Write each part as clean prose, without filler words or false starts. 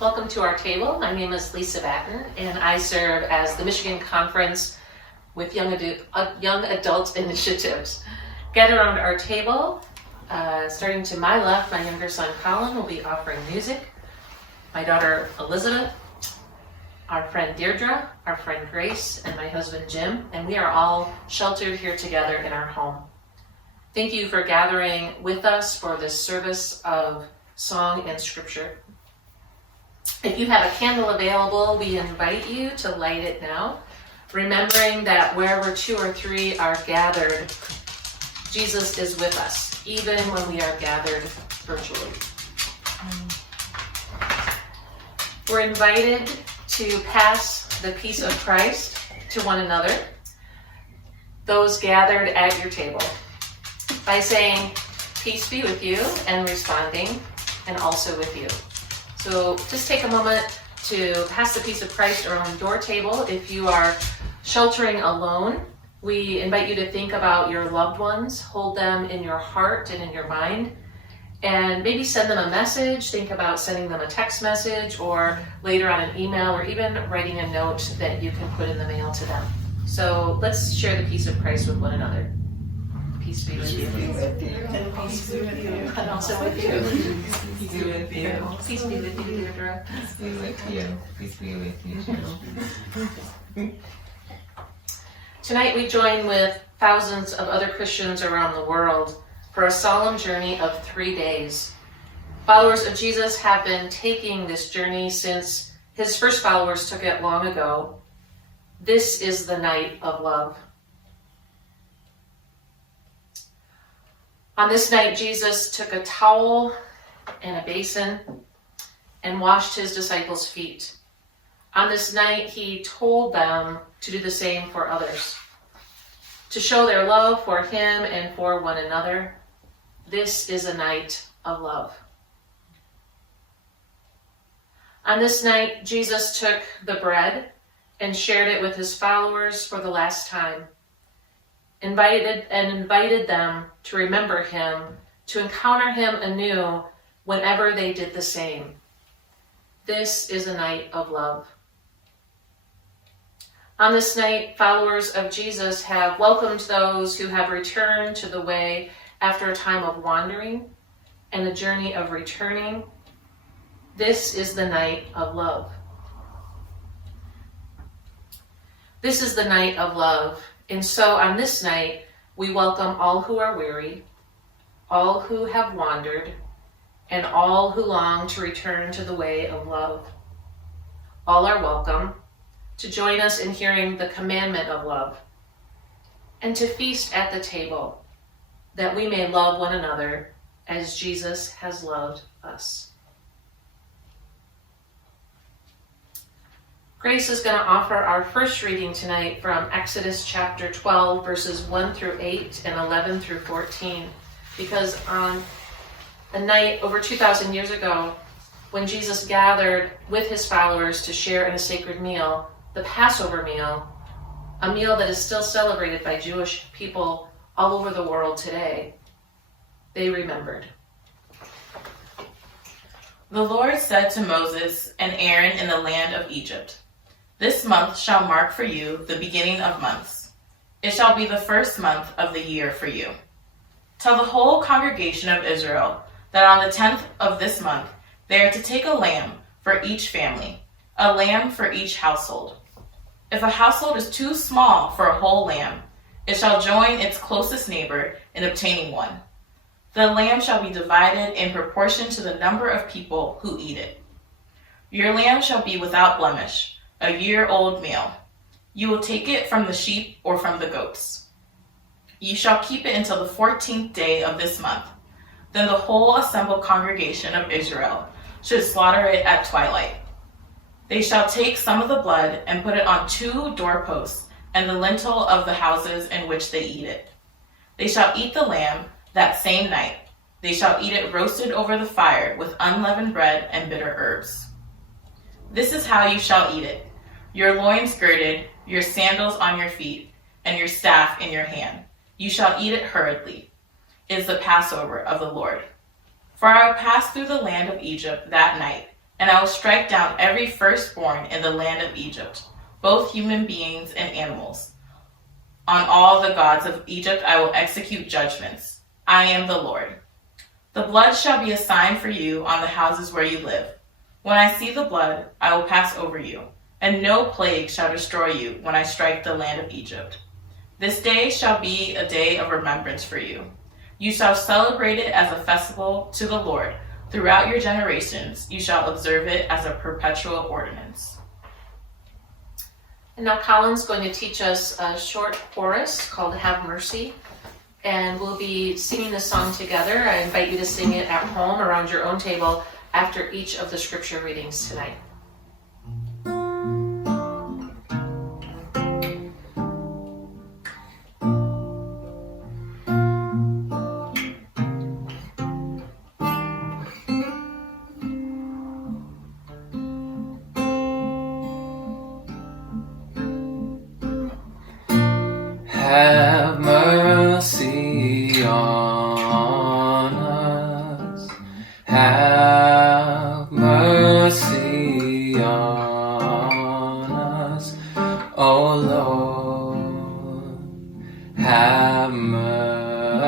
Welcome to our table. My name is Lisa Batten, and I serve as the Michigan Conference with Young Adult Initiatives. Gather around our table. Starting to my left, my younger son Colin will be offering music. My daughter Elizabeth, our friend Deirdre, our friend Grace, and my husband Jim, and we are all sheltered here together in our home. Thank you for gathering with us for this service of song and scripture. If you have a candle available, we invite you to light it now, remembering that wherever two or three are gathered, Jesus is with us, even when we are gathered virtually. We're invited to pass the peace of Christ to one another, those gathered at your table, by saying, "Peace be with you," and responding, "and also with you." So just take a moment to pass the peace of Christ around your table. If you are sheltering alone, we invite you to think about your loved ones, hold them in your heart and in your mind, and maybe send them a message. Think about sending them a text message or later on an email, or even writing a note that you can put in the mail to them. So let's share the peace of Christ with one another. Peace be with you. And peace be with you. And also with you. Peace be with you. Peace be with you, Deirdre. Peace be with you. Peace be with you. Tonight we join with thousands of other Christians around the world for a solemn journey of 3 days. Followers of Jesus have been taking this journey since his first followers took it long ago. This is the night of love. On this night, Jesus took a towel and a basin and washed his disciples' feet. On this night, he told them to do the same for others, to show their love for him and for one another. This is a night of love. On this night, Jesus took the bread and shared it with his followers for the last time, invited them to remember him, to encounter him anew whenever they did the same. This is a night of love. On this night, followers of Jesus have welcomed those who have returned to the way after a time of wandering and a journey of returning. This is the night of love. This is the night of love. And so on this night, we welcome all who are weary, all who have wandered, and all who long to return to the way of love. All are welcome to join us in hearing the commandment of love and to feast at the table, that we may love one another as Jesus has loved us. Grace is going to offer our first reading tonight from Exodus chapter 12, verses 1 through 8 and 11 through 14, because on a night over 2,000 years ago, when Jesus gathered with his followers to share in a sacred meal, the Passover meal, a meal that is still celebrated by Jewish people all over the world today, they remembered. The Lord said to Moses and Aaron in the land of Egypt, "This month shall mark for you the beginning of months. It shall be the first month of the year for you. Tell the whole congregation of Israel that on the 10th of this month they are to take a lamb for each family, a lamb for each household. If a household is too small for a whole lamb, it shall join its closest neighbor in obtaining one. The lamb shall be divided in proportion to the number of people who eat it. Your lamb shall be without blemish, a year-old male. You will take it from the sheep or from the goats. You shall keep it until the 14th day of this month. Then the whole assembled congregation of Israel should slaughter it at twilight. They shall take some of the blood and put it on 2 doorposts and the lintel of the houses in which they eat it. They shall eat the lamb that same night. They shall eat it roasted over the fire with unleavened bread and bitter herbs. This is how you shall eat it: your loins girded, your sandals on your feet, and your staff in your hand. You shall eat it hurriedly. It is the Passover of the Lord. For I will pass through the land of Egypt that night, And I will strike down every firstborn in the land of Egypt, both human beings and animals. On all the gods of Egypt I will execute judgments. I am the Lord. The blood shall be a sign for you on the houses where you live. When I see the blood, I will pass over you, and no plague shall destroy you when I strike the land of Egypt. This day shall be a day of remembrance for you. You shall celebrate it as a festival to the Lord. Throughout your generations, you shall observe it as a perpetual ordinance. And now Colin's going to teach us a short chorus called Have Mercy. And we'll be singing this song together. I invite you to sing it at home around your own table after each of the scripture readings tonight. Have mercy on us. Have mercy on us, O Lord. Have mercy,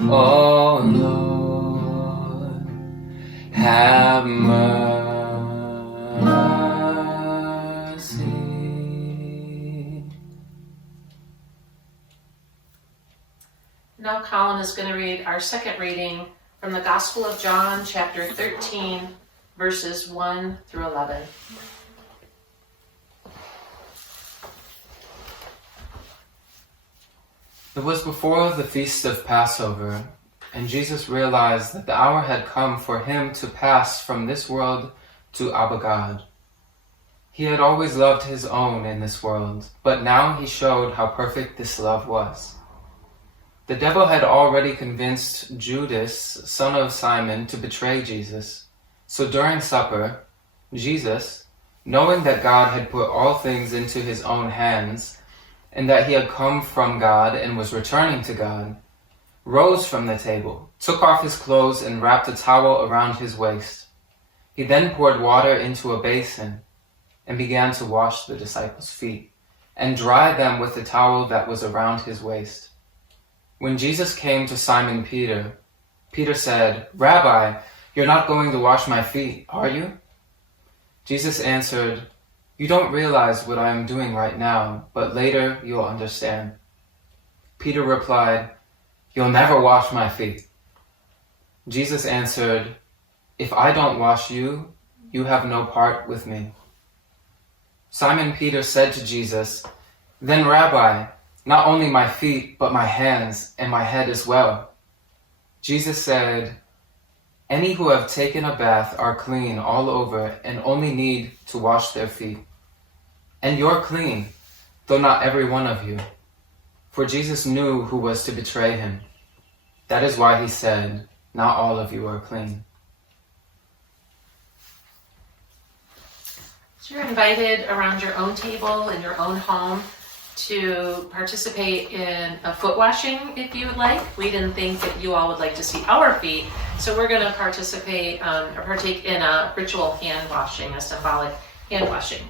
O Lord. Have mercy. Now Colin is going to read our second reading from the Gospel of John, chapter 13, verses 1 through 11. It was before the feast of Passover, and Jesus realized that the hour had come for him to pass from this world to Abba God. He had always loved his own in this world, but now he showed how perfect this love was. The devil had already convinced Judas, son of Simon, to betray Jesus. So during supper, Jesus, knowing that God had put all things into his own hands, and that he had come from God and was returning to God, rose from the table, took off his clothes, and wrapped a towel around his waist. He then poured water into a basin and began to wash the disciples' feet and dry them with the towel that was around his waist. When Jesus came to Simon Peter, Peter said, "Rabbi, you're not going to wash my feet, are you?" Jesus answered, "You don't realize what I am doing right now, but later you'll understand." Peter replied, "You'll never wash my feet." Jesus answered, "If I don't wash you, you have no part with me." Simon Peter said to Jesus, "Then, Rabbi, not only my feet, but my hands and my head as well." Jesus said, "Any who have taken a bath are clean all over and only need to wash their feet. And you're clean, though not every one of you." For Jesus knew who was to betray him. That is why he said, "Not all of you are clean." So you're invited around your own table in your own home to participate in a foot washing if you would like. We didn't think that you all would like to see our feet, so we're going to partake in a ritual hand washing, a symbolic hand washing.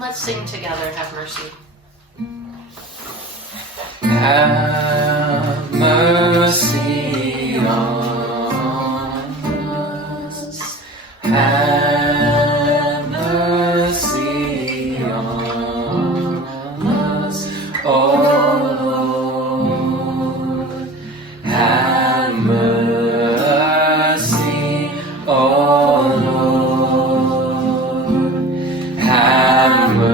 Let's sing together, Have Mercy. Have mercy on us. Have mercy on us, oh Lord. Have mercy, oh Lord. Have mercy.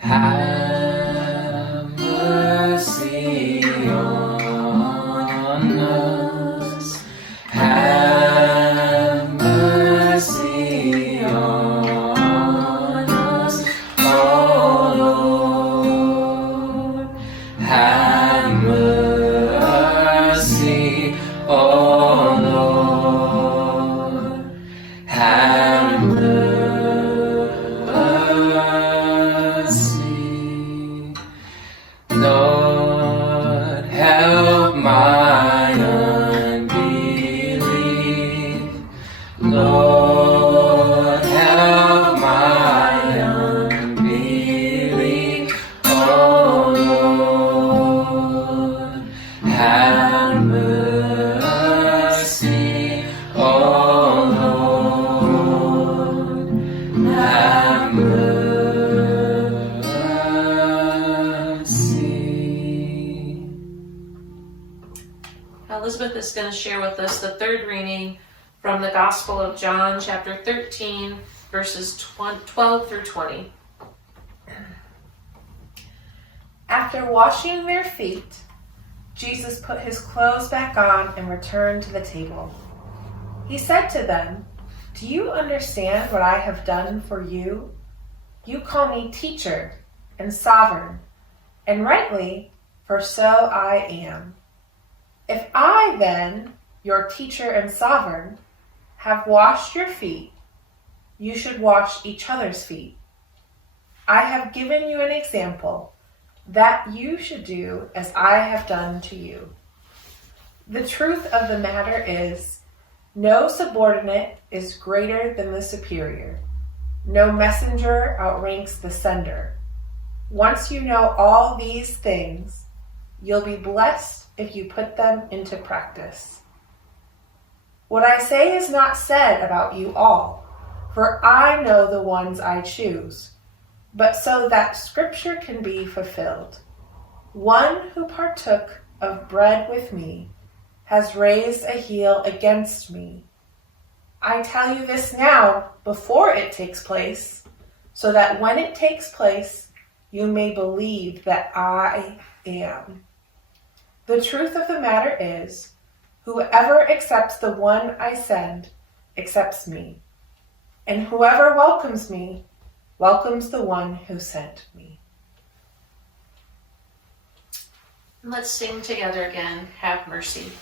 Have mercy on us. Have mercy on us, oh Lord. Have mercy, oh Lord. Have mercy. Lord, help my unbelief. Lord, help my unbelief. Oh Lord, have mercy. Oh Lord, have mercy. Elizabeth is going to share with us the third reading from the Gospel of John, chapter 13, verses 12 through 20. After washing their feet, Jesus put his clothes back on and returned to the table. He said to them, "Do you understand what I have done for you? You call me teacher and sovereign, and rightly, for so I am. If I then, your teacher and sovereign, have washed your feet, you should wash each other's feet. I have given you an example that you should do as I have done to you. The truth of the matter is, no subordinate is greater than the superior. No messenger outranks the sender. Once you know all these things, you'll be blessed if you put them into practice. What I say is not said about you all, for I know the ones I choose, but so that Scripture can be fulfilled. One who partook of bread with me has raised a heel against me. I tell you this now before it takes place, so that when it takes place, you may believe that I am. The truth of the matter is, whoever accepts the one I send accepts me, and whoever welcomes me welcomes the one who sent me." Let's sing together again, Have Mercy.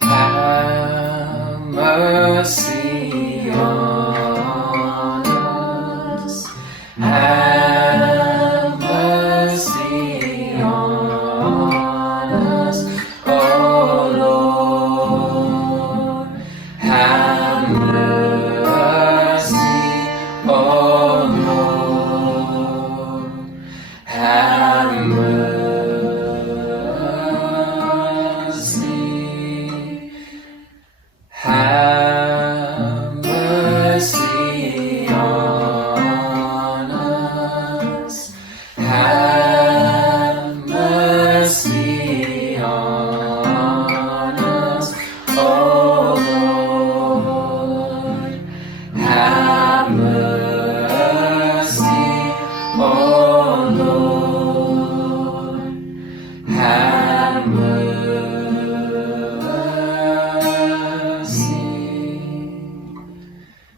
Have mercy on us. Have have mercy. Have mercy on us. Have mercy on us, O Lord. Have mercy, O Lord. Have mercy.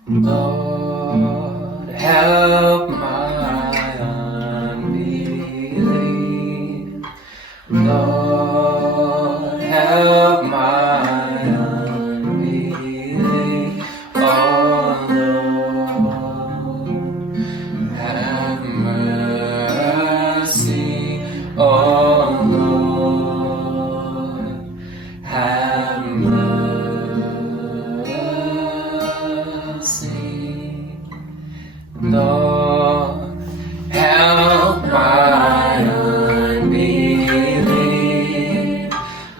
Lord, help my unbelief. Lord, help my unbelief. Oh Lord, have mercy. Oh Lord, have mercy. Lord, help my unbelief.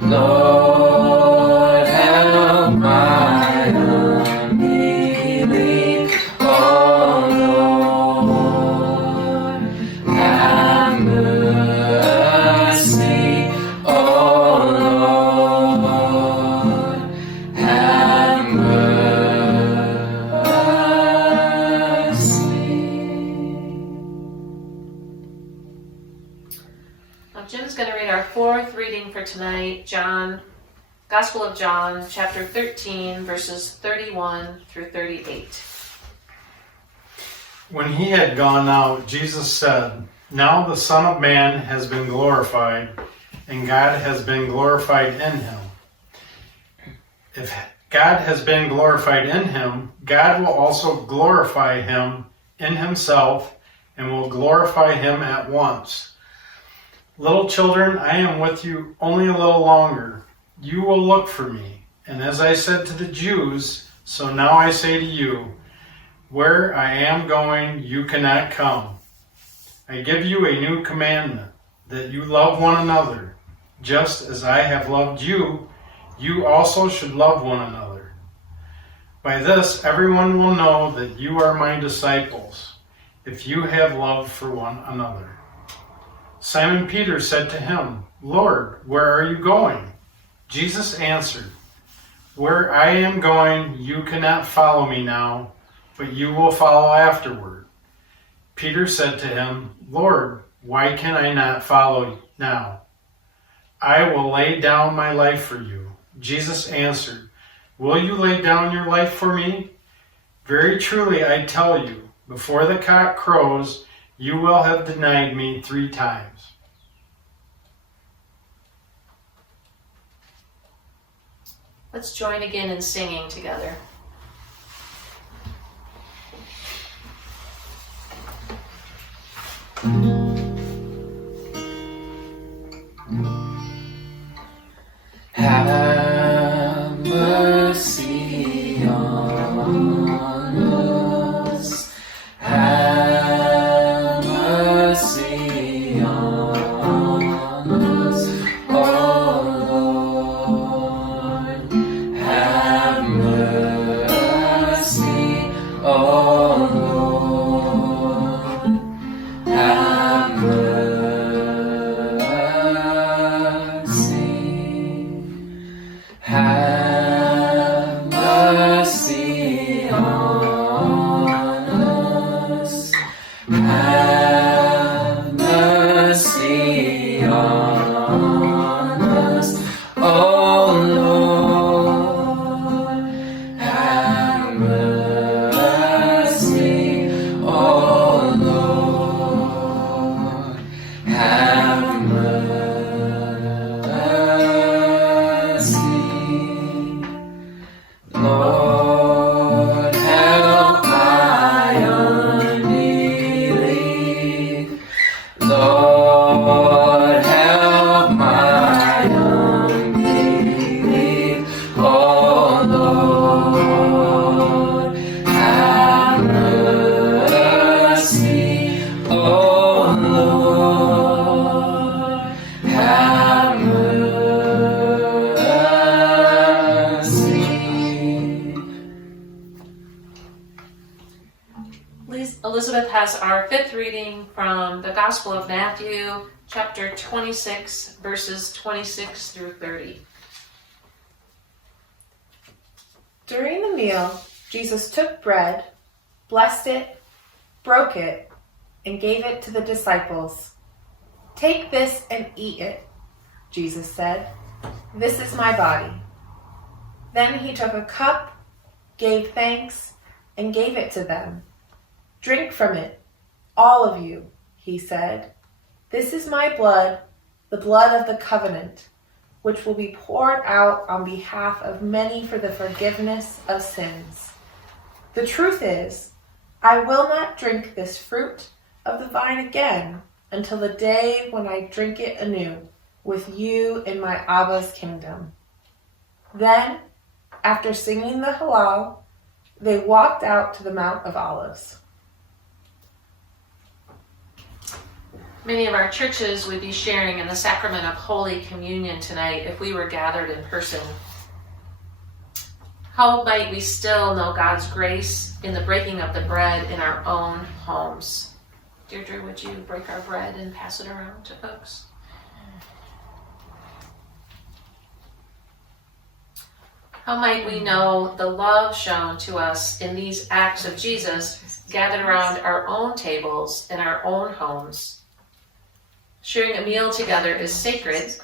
Lord, help my unbelief. Oh Lord, have mercy. Oh Lord, have mercy. Now, Jim's going to read our fourth reading for tonight, Gospel of John, chapter 13, verses 31 through 38. When he had gone out, Jesus said, "Now the Son of Man has been glorified, and God has been glorified in him. If God has been glorified in him, God will also glorify him in himself, and will glorify him at once. Little children, I am with you only a little longer. You will look for me. And as I said to the Jews, so now I say to you, where I am going, you cannot come. I give you a new commandment, that you love one another. Just as I have loved you, you also should love one another. By this, everyone will know that you are my disciples, if you have love for one another." Simon Peter said to him, "Lord, where are you going?" Jesus answered, "Where I am going, you cannot follow me now, but you will follow afterward." Peter said to him, "Lord, why can I not follow now? I will lay down my life for you." Jesus answered, "Will you lay down your life for me? Very truly I tell you, before the cock crows, you will have denied me 3 times. Let's join again in singing together. Have mercy on us. Have mercy on us. Oh Lord, have mercy. Oh Lord, have mercy. Have mercy on us. Have mercy Gospel of Matthew, chapter 26, verses 26 through 30. During the meal, Jesus took bread, blessed it, broke it, and gave it to the disciples. "Take this and eat it," Jesus said. "This is my body." Then he took a cup, gave thanks, and gave it to them. "Drink from it, all of you," he said. "This is my blood, the blood of the covenant, which will be poured out on behalf of many for the forgiveness of sins. The truth is, I will not drink this fruit of the vine again until the day when I drink it anew with you in my Abba's kingdom." Then, after singing the Hallel, they walked out to the Mount of Olives. Many of our churches would be sharing in the sacrament of Holy Communion tonight if we were gathered in person. How might we still know God's grace in the breaking of the bread in our own homes? Deirdre, would you break our bread and pass it around to folks? How might we know the love shown to us in these acts of Jesus gathered around our own tables in our own homes? Sharing a meal together is sacred.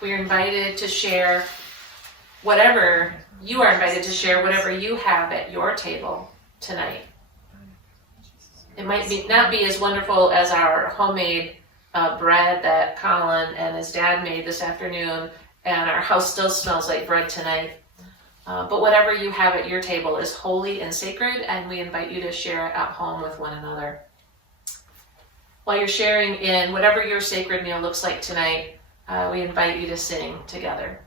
We are invited to share whatever you are invited to share, whatever you have at your table tonight. It might not be as wonderful as our homemade bread that Colin and his dad made this afternoon, and our house still smells like bread tonight. But whatever you have at your table is holy and sacred, and we invite you to share it at home with one another. While you're sharing in whatever your sacred meal looks like tonight, we invite you to sing together.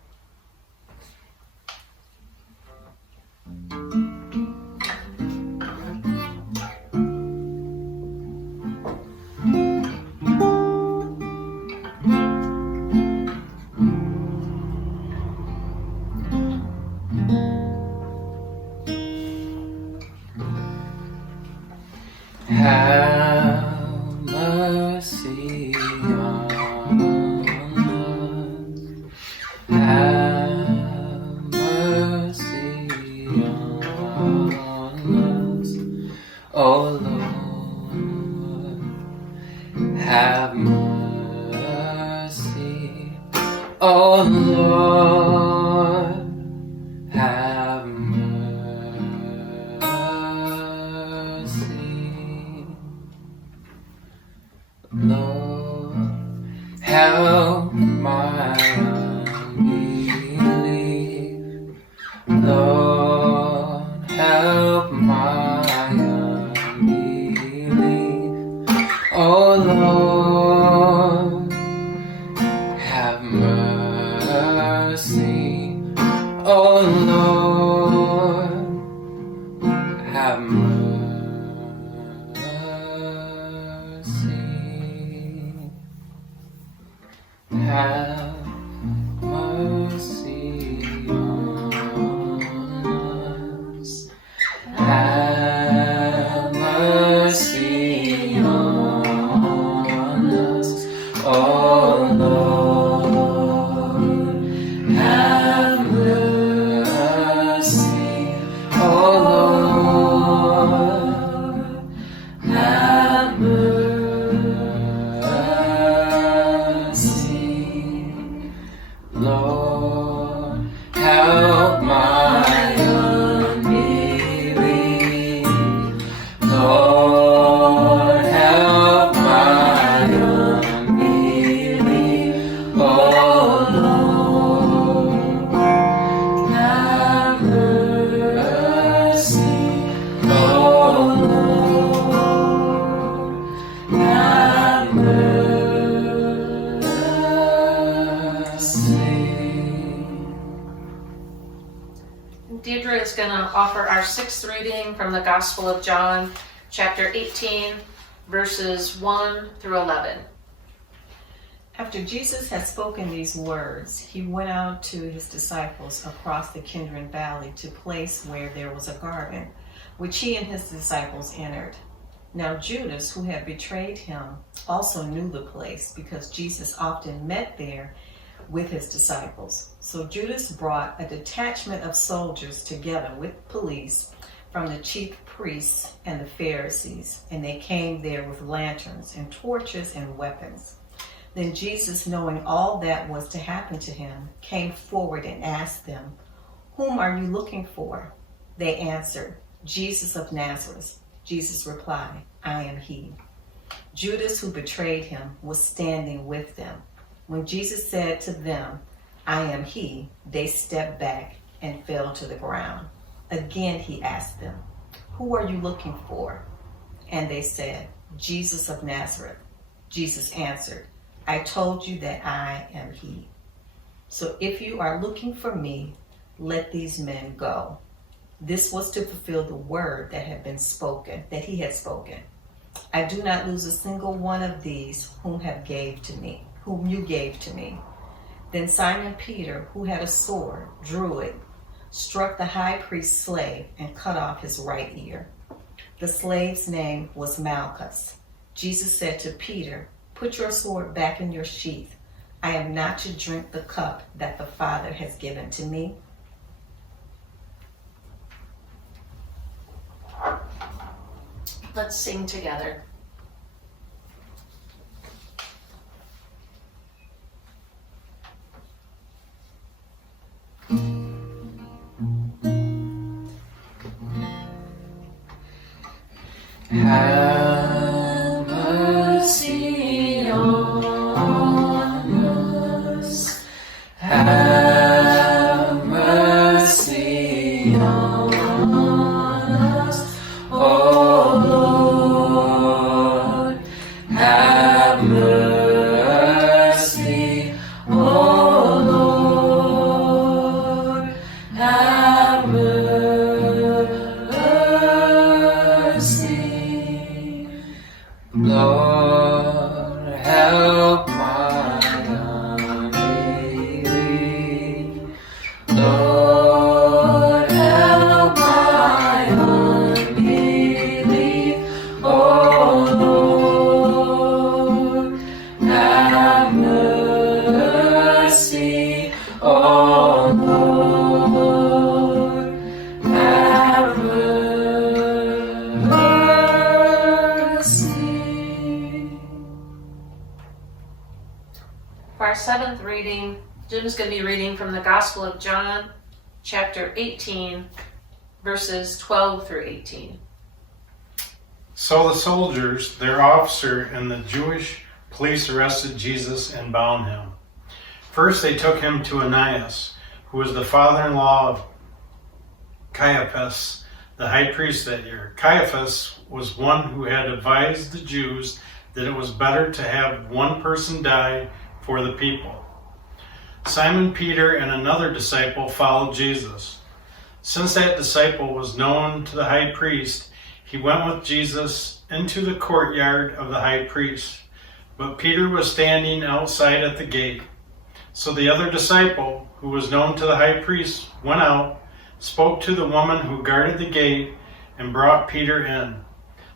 Have mercy on us. Have mercy on us. Oh Lord, have mercy. Oh Lord, have mercy. Lord, help my unbelief. Lord, help my unbelief. Oh Lord, have mercy. Oh Lord, have mercy. Have mercy on us. Have mercy on us. Oh Lord, have mercy. Oh Lord, have mercy. Lord, help my unbelief. Lord, help my unbelief. Oh Lord, have mercy. Oh Lord, have mercy. Deirdre is going to offer our sixth reading from the Gospel of John, chapter 18, verses 1 through 11. After Jesus had spoken these words, he went out to his disciples across the Kidron Valley to a place where there was a garden, which he and his disciples entered. Now Judas, who had betrayed him, also knew the place because Jesus often met there with his disciples. So Judas brought a detachment of soldiers together with police from the chief priests and the Pharisees, and they came there with lanterns and torches and weapons. Then Jesus, knowing all that was to happen to him, came forward and asked them, "Whom are you looking for?" They answered, "Jesus of Nazareth." Jesus replied, "I am he." Judas, who betrayed him, was standing with them. When Jesus said to them, "I am he," they stepped back and fell to the ground. Again he asked them, "Who are you looking for?" And they said, "Jesus of Nazareth." Jesus answered, "I told you that I am he. So if you are looking for me, let these men go." This was to fulfill the word that had been spoken, that he had spoken. "I do not lose a single one of these whom you gave to me." Then Simon Peter, who had a sword, drew it, struck the high priest's slave, and cut off his right ear. The slave's name was Malchus. Jesus said to Peter, "Put your sword back in your sheath. I am not to drink the cup that the Father has given to me." Let's sing together. Have mercy on us. Have mercy on us. Oh Lord, have mercy. Oh Lord, have mercy. Lord, help my unbelief. Lord, help my unbelief. Oh Lord, have mercy. Oh Lord, have mercy. For our seventh reading, Jim's going to be reading from the Gospel of John, chapter 18, verses 12 through 18. So the soldiers, their officer, and the Jewish police arrested Jesus and bound him. First they took him to Ananias, who was the father-in-law of Caiaphas, the high priest that year. Caiaphas was one who had advised the Jews that it was better to have one person die for the people. Simon Peter and another disciple followed Jesus. Since that disciple was known to the high priest, he went with Jesus into the courtyard of the high priest. But Peter was standing outside at the gate. So the other disciple, who was known to the high priest, went out, spoke to the woman who guarded the gate, and brought Peter in.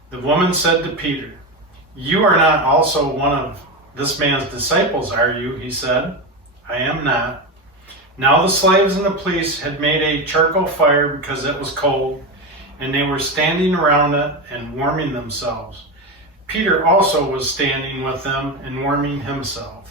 The woman said to Peter, "You are not also one of this man's disciples, are you?" He said, "I am not." Now the slaves and the police had made a charcoal fire because it was cold, and they were standing around it and warming themselves. Peter also was standing with them and warming himself.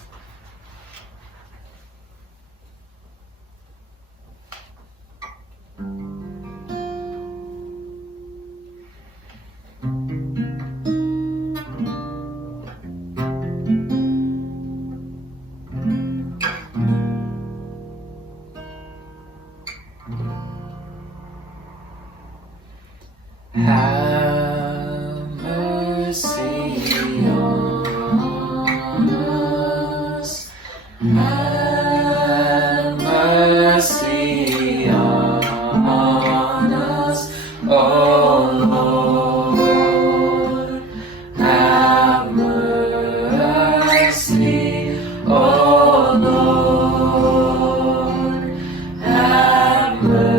Have mercy on us. Have mercy on us. Oh Lord, have mercy. Oh Lord, have mercy.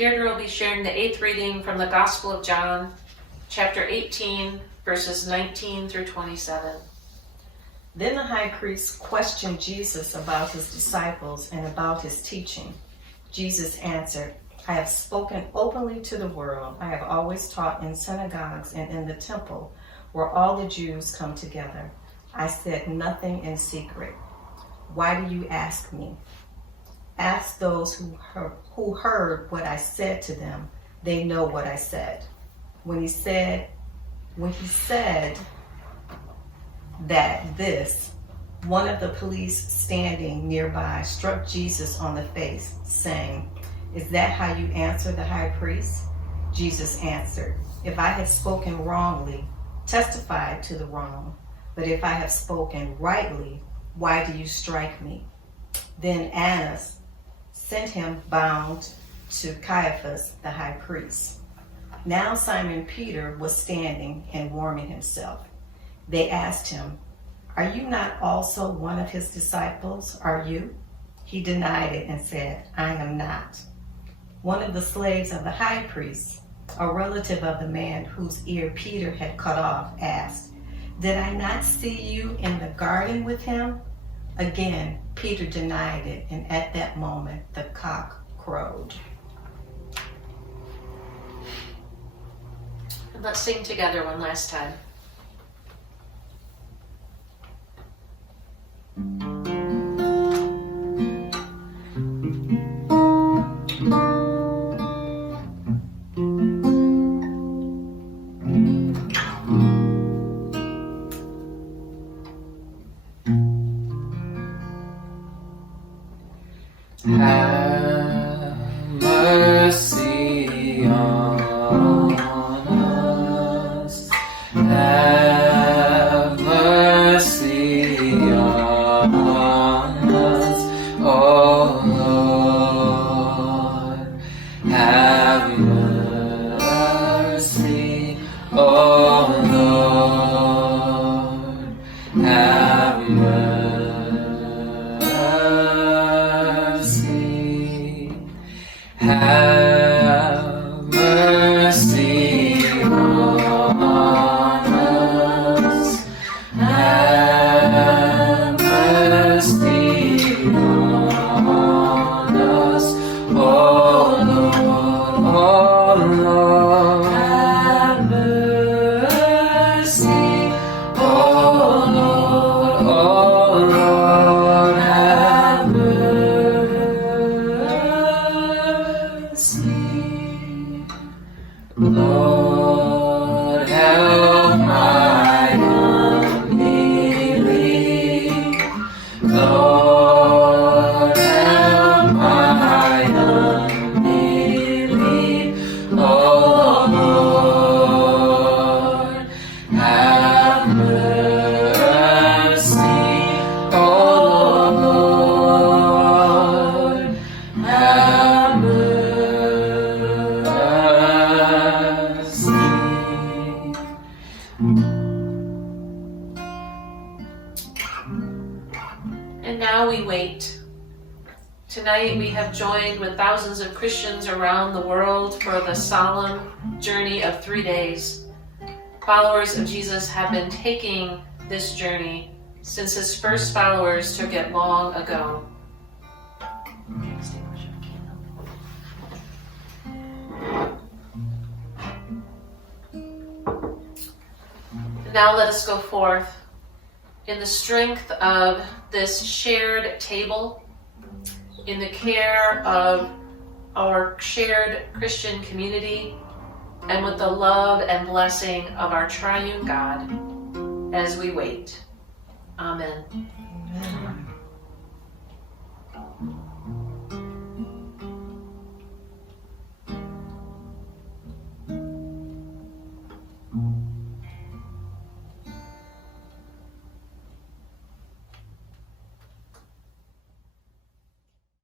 Deirdre will be sharing the 8th reading from the Gospel of John, chapter 18, verses 19 through 27. Then the high priest questioned Jesus about his disciples and about his teaching. Jesus answered, I have spoken openly to the world. I have always taught in synagogues and in the temple, where all the Jews come together. I said nothing in secret. Why do you ask me? Ask those who heard what I said to them. They know what I said. When he said that this, one of the police standing nearby struck Jesus on the face, saying, Is that how you answer the high priest? Jesus answered, If I have spoken wrongly, testify to the wrong. But if I have spoken rightly, why do you strike me? Then Annas sent him bound to Caiaphas, the high priest. Now Simon Peter was standing and warming himself. They asked him, Are you not also one of his disciples? Are you? He denied it and said, I am not. One of the slaves of the high priest, a relative of the man whose ear Peter had cut off, asked, Did I not see you in the garden with him? Again, Peter denied it, and at that moment the cock crowed. And let's sing together one last time. Have mercy on us. Have mercy on us, O Lord. Have mercy, O Lord. Have mercy. Have mercy on us. Have mercy on us, O Lord, O Lord. Have mercy, O Lord, O Lord. Have mercy. Lord, help my unbelief. Lord, help my unbelief. Oh Lord, have mercy. Oh Lord, have mercy. And now we wait. Tonight we have joined with thousands of Christians around the world for the solemn journey of 3 days. Followers of Jesus have been taking this journey since his first followers took it long ago. Now let us go forth in the strength of this shared table, in the care of our shared Christian community, and with the love and blessing of our triune God as we wait. Amen. Amen.